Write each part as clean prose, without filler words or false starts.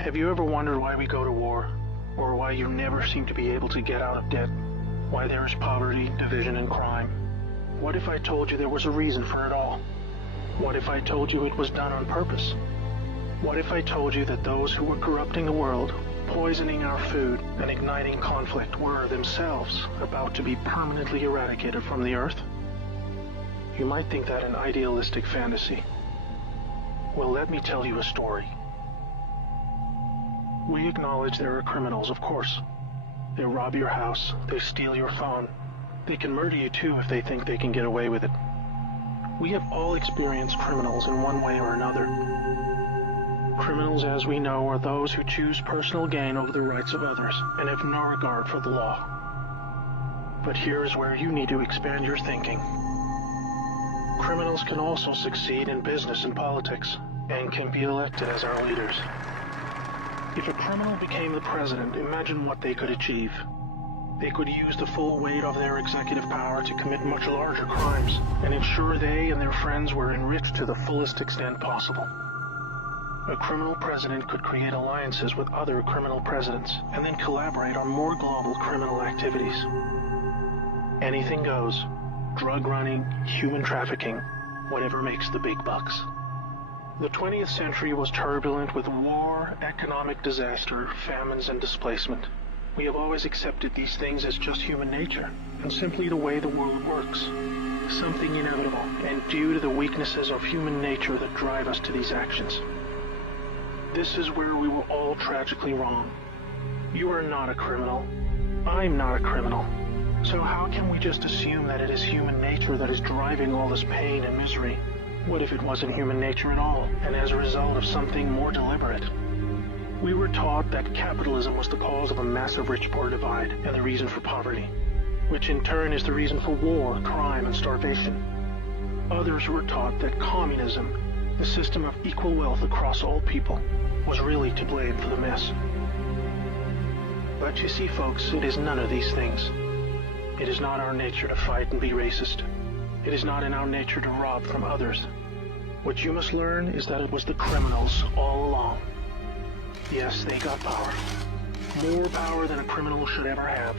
Have you ever wondered why we go to war? Or why you never seem to be able to get out of debt? Why there is poverty, division, and crime? What if I told you there was a reason for it all? What if I told you it was done on purpose? What if I told you that those who were corrupting the world, poisoning our food, and igniting conflict were themselves about to be permanently eradicated from the earth? You might think that an idealistic fantasy. Well, let me tell you a story. We acknowledge there are criminals, of course. They rob your house, they steal your phone. They can murder you too if they think they can get away with it. We have all experienced criminals in one way or another. Criminals, as we know, are those who choose personal gain over the rights of others and have no regard for the law. But here is where you need to expand your thinking. Criminals can also succeed in business and politics and can be elected as our leaders. If a criminal became the president, imagine what they could achieve. They could use the full weight of their executive power to commit much larger crimes and ensure they and their friends were enriched to the fullest extent possible. A criminal president could create alliances with other criminal presidents and then collaborate on more global criminal activities. Anything goes. Drug running, human trafficking, whatever makes the big bucks. The 20th century was turbulent with war, economic disaster, famines, and displacement. We have always accepted these things as just human nature, and simply the way the world works. Something inevitable, and due to the weaknesses of human nature that drive us to these actions. This is where we were all tragically wrong. You are not a criminal. I'm not a criminal. So how can we just assume that it is human nature that is driving all this pain and misery? What if it wasn't human nature at all, and as a result of something more deliberate? We were taught that capitalism was the cause of a massive rich-poor divide and the reason for poverty, which in turn is the reason for war, crime, and starvation. Others were taught that communism, the system of equal wealth across all people, was really to blame for the mess. But you see, folks, it is none of these things. It is not our nature to fight and be racist. It is not in our nature to rob from others. What you must learn is that it was the criminals all along. Yes, they got power. More power than a criminal should ever have.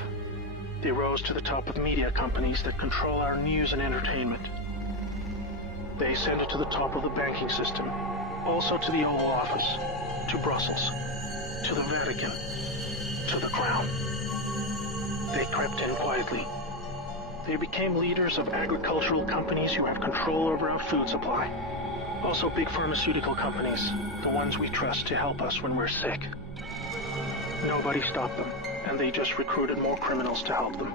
They rose to the top of media companies that control our news and entertainment. They ascended to the top of the banking system, also to the Oval Office, to Brussels, to the Vatican, to the Crown. They crept in quietly. They became leaders of agricultural companies who have control over our food supply. Also big pharmaceutical companies, the ones we trust to help us when we're sick. Nobody stopped them, and they just recruited more criminals to help them.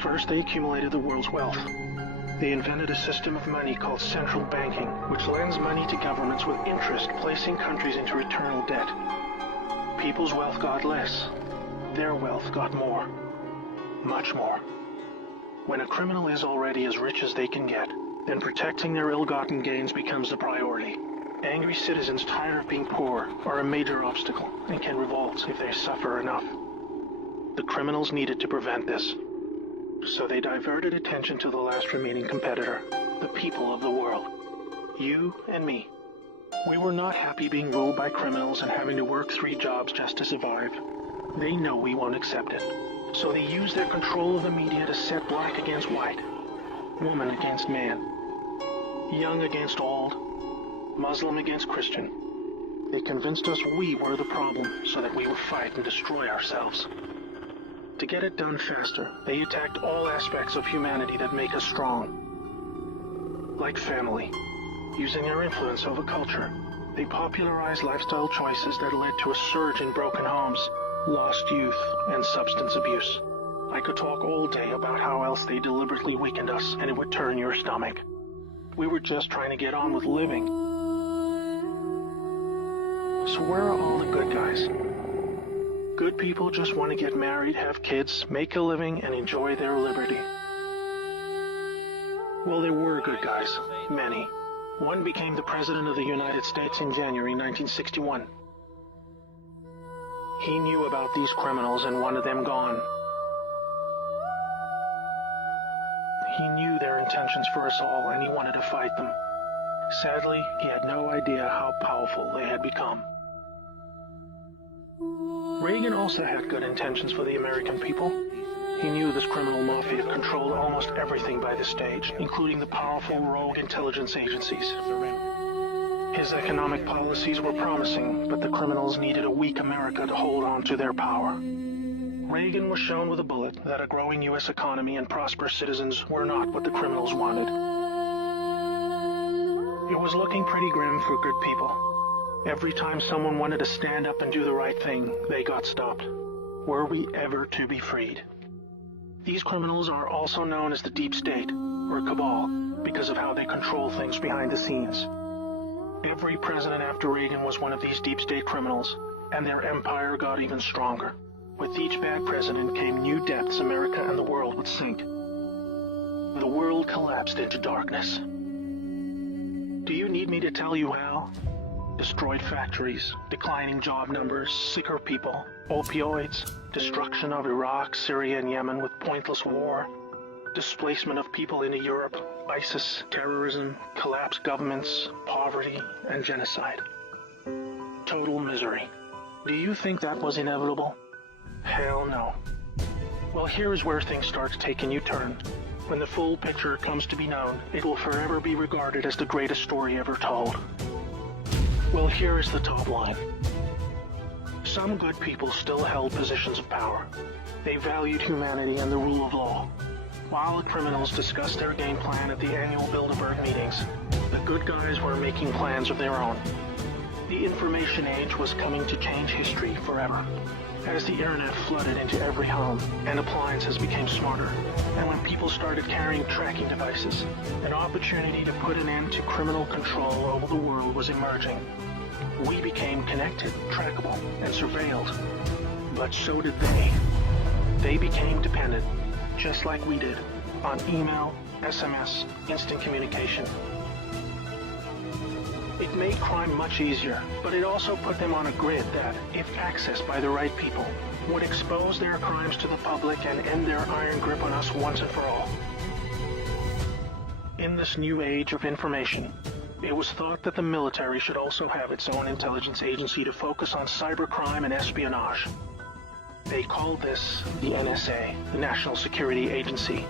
First, they accumulated the world's wealth. They invented a system of money called central banking, which lends money to governments with interest, placing countries into eternal debt. People's wealth got less. Their wealth got more. Much more. When a criminal is already as rich as they can get, then protecting their ill-gotten gains becomes the priority. Angry citizens tired of being poor are a major obstacle and can revolt if they suffer enough. The criminals needed to prevent this. So they diverted attention to the last remaining competitor, the people of the world. You and me. We were not happy being ruled by criminals and having to work 3 jobs just to survive. They know we won't accept it. So they use their control of the media to set black against white, woman against man, young against old, Muslim against Christian. They convinced us we were the problem so that we would fight and destroy ourselves. To get it done faster, they attacked all aspects of humanity that make us strong. Like family, using their influence over culture, they popularized lifestyle choices that led to a surge in broken homes, lost youth, and substance abuse. I could talk all day about how else they deliberately weakened us, and it would turn your stomach. We were just trying to get on with living. So where are all the good guys? Good people just want to get married, have kids, make a living, and enjoy their liberty. Well, there were good guys. Many. One became the President of the United States in January 1961. He knew about these criminals and wanted them gone. He knew their intentions for us all, and he wanted to fight them. Sadly, he had no idea how powerful they had become. Reagan also had good intentions for the American people. He knew this criminal mafia controlled almost everything by this stage, including the powerful rogue intelligence agencies. His economic policies were promising, but the criminals needed a weak America to hold on to their power. Reagan was shown with a bullet that a growing U.S. economy and prosperous citizens were not what the criminals wanted. It was looking pretty grim for good people. Every time someone wanted to stand up and do the right thing, they got stopped. Were we ever to be freed? These criminals are also known as the Deep State, or Cabal, because of how they control things behind the scenes. Every president after Reagan was one of these Deep State criminals, and their empire got even stronger. With each bad president came new depths America and the world would sink. The world collapsed into darkness. Do you need me to tell you how? Destroyed factories, declining job numbers, sicker people, opioids, destruction of Iraq, Syria, and Yemen with pointless war, displacement of people into Europe, ISIS, terrorism, collapsed governments, poverty, and genocide. Total misery. Do you think that was inevitable? Hell no. Well, here is where things start to take a new turn. When the full picture comes to be known, it will forever be regarded as the greatest story ever told. Well, here is the top line. Some good people still held positions of power. They valued humanity and the rule of law. While the criminals discussed their game plan at the annual Bilderberg meetings, the good guys were making plans of their own. The information age was coming to change history forever. As the internet flooded into every home and appliances became smarter, and when people started carrying tracking devices, an opportunity to put an end to criminal control over the world was emerging. We became connected, trackable, and surveilled. But so did they. They became dependent, just like we did, on email, SMS, instant communication. It made crime much easier, but it also put them on a grid that, if accessed by the right people, would expose their crimes to the public and end their iron grip on us once and for all. In this new age of information, it was thought that the military should also have its own intelligence agency to focus on cybercrime and espionage. They called this the NSA, the National Security Agency.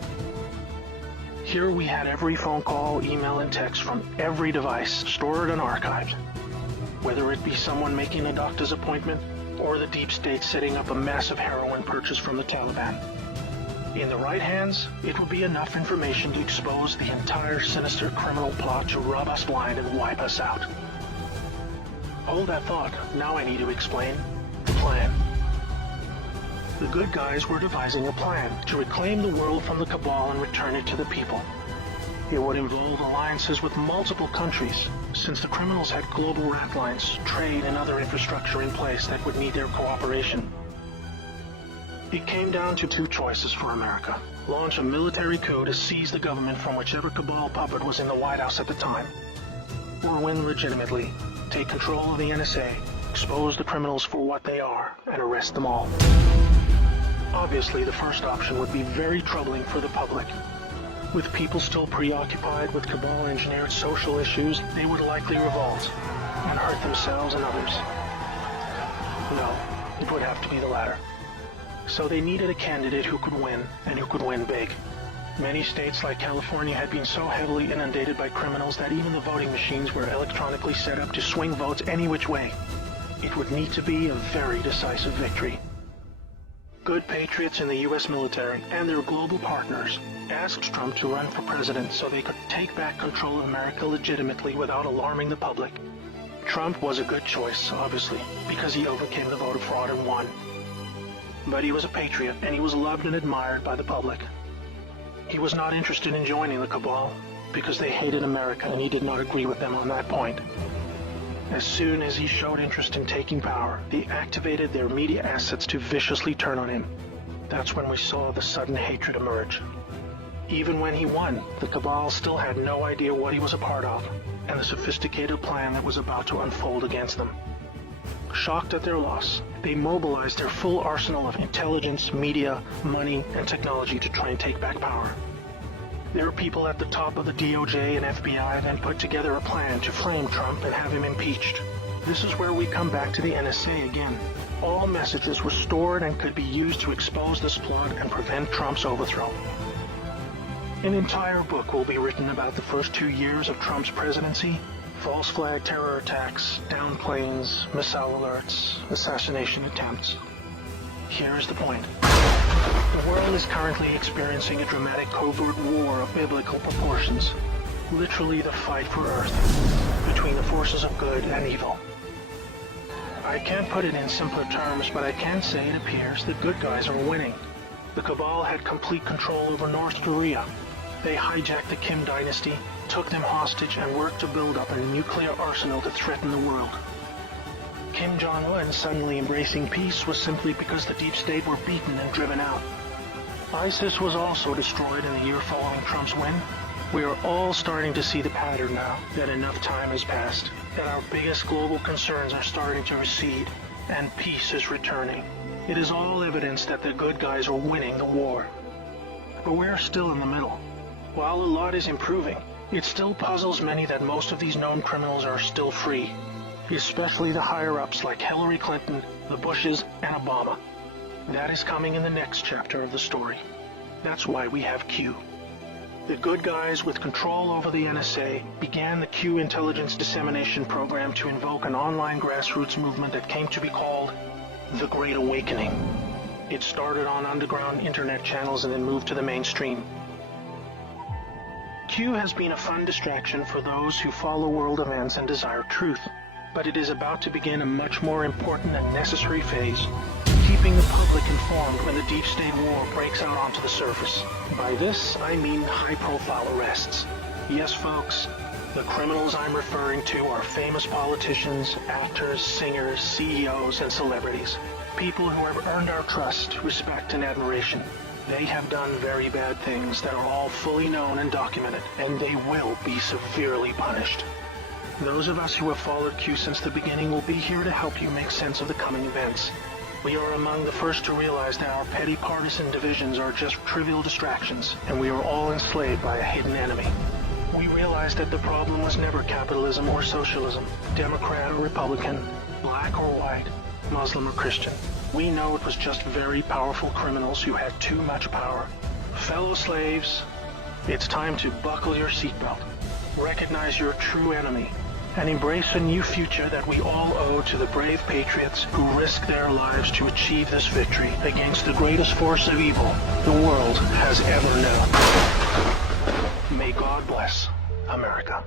Here we had every phone call, email, and text from every device stored and archived. Whether it be someone making a doctor's appointment, or the deep state setting up a massive heroin purchase from the Taliban. In the right hands, it would be enough information to expose the entire sinister criminal plot to rob us blind and wipe us out. Hold that thought, now I need to explain the plan. The good guys were devising a plan to reclaim the world from the cabal and return it to the people. It would involve alliances with multiple countries, since the criminals had global rat lines, trade, and other infrastructure in place that would need their cooperation. It came down to two choices for America. Launch a military coup to seize the government from whichever cabal puppet was in the White House at the time. Or win legitimately, take control of the NSA, expose the criminals for what they are, and arrest them all. Obviously, the first option would be very troubling for the public. With people still preoccupied with cabal-engineered social issues, they would likely revolt and hurt themselves and others. No, it would have to be the latter. So they needed a candidate who could win, and who could win big. Many states like California had been so heavily inundated by criminals that even the voting machines were electronically set up to swing votes any which way. It would need to be a very decisive victory. Good patriots in the U.S. military and their global partners asked Trump to run for president so they could take back control of America legitimately without alarming the public. Trump was a good choice, obviously, because he overcame the voter fraud and won. But he was a patriot, and he was loved and admired by the public. He was not interested in joining the cabal, because they hated America and he did not agree with them on that point. As soon as he showed interest in taking power, they activated their media assets to viciously turn on him. That's when we saw the sudden hatred emerge. Even when he won, the cabal still had no idea what he was a part of, and the sophisticated plan that was about to unfold against them. Shocked at their loss, they mobilized their full arsenal of intelligence, media, money, and technology to try and take back power. Their people at the top of the DOJ and FBI then put together a plan to frame Trump and have him impeached. This is where we come back to the NSA again. All messages were stored and could be used to expose this plot and prevent Trump's overthrow. An entire book will be written about the first 2 years of Trump's presidency. False flag terror attacks, down planes, missile alerts, assassination attempts. Here's the point. The world is currently experiencing a dramatic covert war of biblical proportions. Literally the fight for Earth, between the forces of good and evil. I can't put it in simpler terms, but I can say it appears that good guys are winning. The cabal had complete control over North Korea. They hijacked the Kim dynasty, took them hostage, and worked to build up a nuclear arsenal to threaten the world. Kim Jong-un suddenly embracing peace was simply because the deep state were beaten and driven out. ISIS was also destroyed in the year following Trump's win. We are all starting to see the pattern now, that enough time has passed, that our biggest global concerns are starting to recede, and peace is returning. It is all evidence that the good guys are winning the war. But we're still in the middle. While a lot is improving, it still puzzles many that most of these known criminals are still free, especially the higher-ups like Hillary Clinton, the Bushes, and Obama. That is coming in the next chapter of the story. That's why we have Q. The good guys with control over the NSA began the Q intelligence dissemination program to invoke an online grassroots movement that came to be called the Great Awakening. It started on underground internet channels and then moved to the mainstream. Q has been a fun distraction for those who follow world events and desire truth, but it is about to begin a much more important and necessary phase, keeping the public informed when the deep state war breaks out onto the surface. By this, I mean high-profile arrests. Yes, folks, the criminals I'm referring to are famous politicians, actors, singers, CEOs, and celebrities. People who have earned our trust, respect, and admiration. They have done very bad things that are all fully known and documented, and they will be severely punished. Those of us who have followed Q since the beginning will be here to help you make sense of the coming events. We are among the first to realize that our petty partisan divisions are just trivial distractions, and we are all enslaved by a hidden enemy. We realized that the problem was never capitalism or socialism, Democrat or Republican, black or white, Muslim or Christian. We know it was just very powerful criminals who had too much power. Fellow slaves, it's time to buckle your seatbelt, recognize your true enemy, and embrace a new future that we all owe to the brave patriots who risked their lives to achieve this victory against the greatest force of evil the world has ever known. May God bless America.